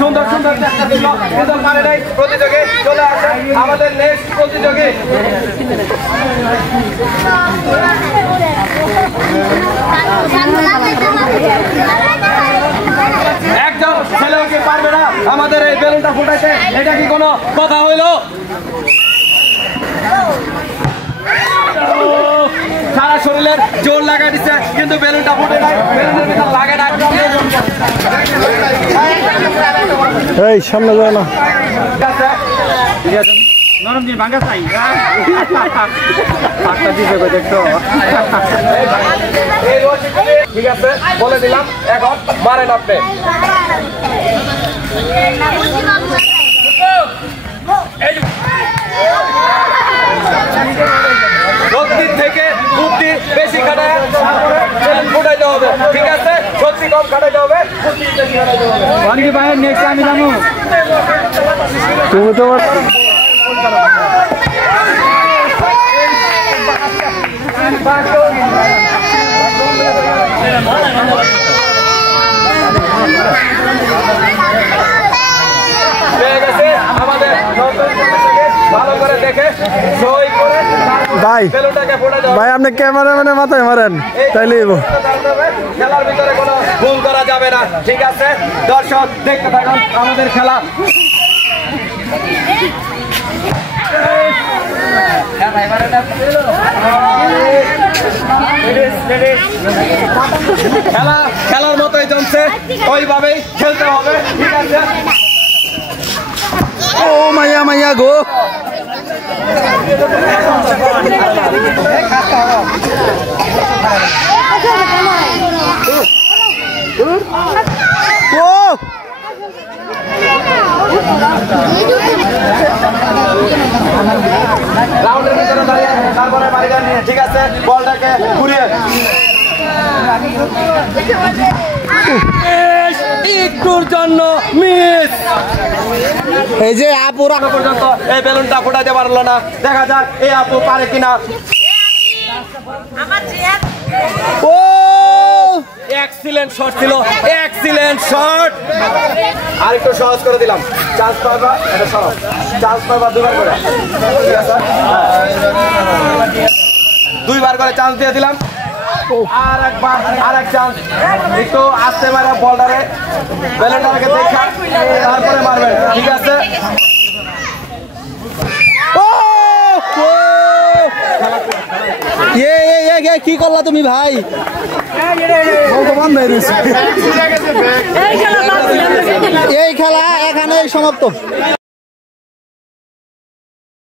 সুন্দর সুন্দর চেষ্টা ছিল কিন্তু পারে নাই প্রতিযোগী চলে আসে আমাদের নেক্সট প্রতিযোগী একদম ছেলেও কি পারবে না আমাদের এই বেলুনটা ফুটাইতে এটা কি কোনো কথা হইল সারা শরীরের জোর লাগাই দিচ্ছে কিন্তু বেলুনটা ফুটে নাই বেলুনের ভিতর লাগে না এই সামনে যায় না ঠিক আছে নরম দিন ভাঙা চাই দেখতো ঠিক আছে বলে দিলাম এখন মারেন আপনি শক্তি থেকে বুদ্ধি বেশি খাটায় ফুটাইতে হবে ঠিক আছে শক্তি কম খাটাইতে হবে তুমি তো ভালো করে দেখে সই করে ভাই ভাই আপনি ক্যামেরা মানে মাথায় মারেন তাইলে খেলার ভিতরে কোনো ভুল করা যাবে না ঠিক আছে দর্শক দেখতে থাকুন আমাদের খেলা খেলার মতোই জমছে ওইভাবেই খেলতে হবে ঠিক আছে ও মাইয়া মাইয়া গো রাউন্ডের ভিতরে দাঁড়িয়ে তারপরে বাড়িটা নিয়ে ঠিক আছে বলটাকে ঘুরিয়ে একটুর জন্য মিস এই যে আপু পর্যন্ত এই বেলুনটা ফোটাতে পারলো না দেখা যাক এই আপু পারে কিনা ও এক্সিলেন্ট শট ছিল এক্সিলেন্ট শট আর একটু সহজ করে দিলাম চান্স পাবা এটা সহজ চান্স পাবা দুবার করে ঠিক আছে দুইবার করে চান্স দিয়ে দিলাম আর একবার আর এক চান্স একটু আস্তে মারা বলটারে বেলুনটাকে দেখা তারপরে মারবেন ঠিক আছে কি করলা তুমি ভাই এই খেলা এখানে সমাপ্ত।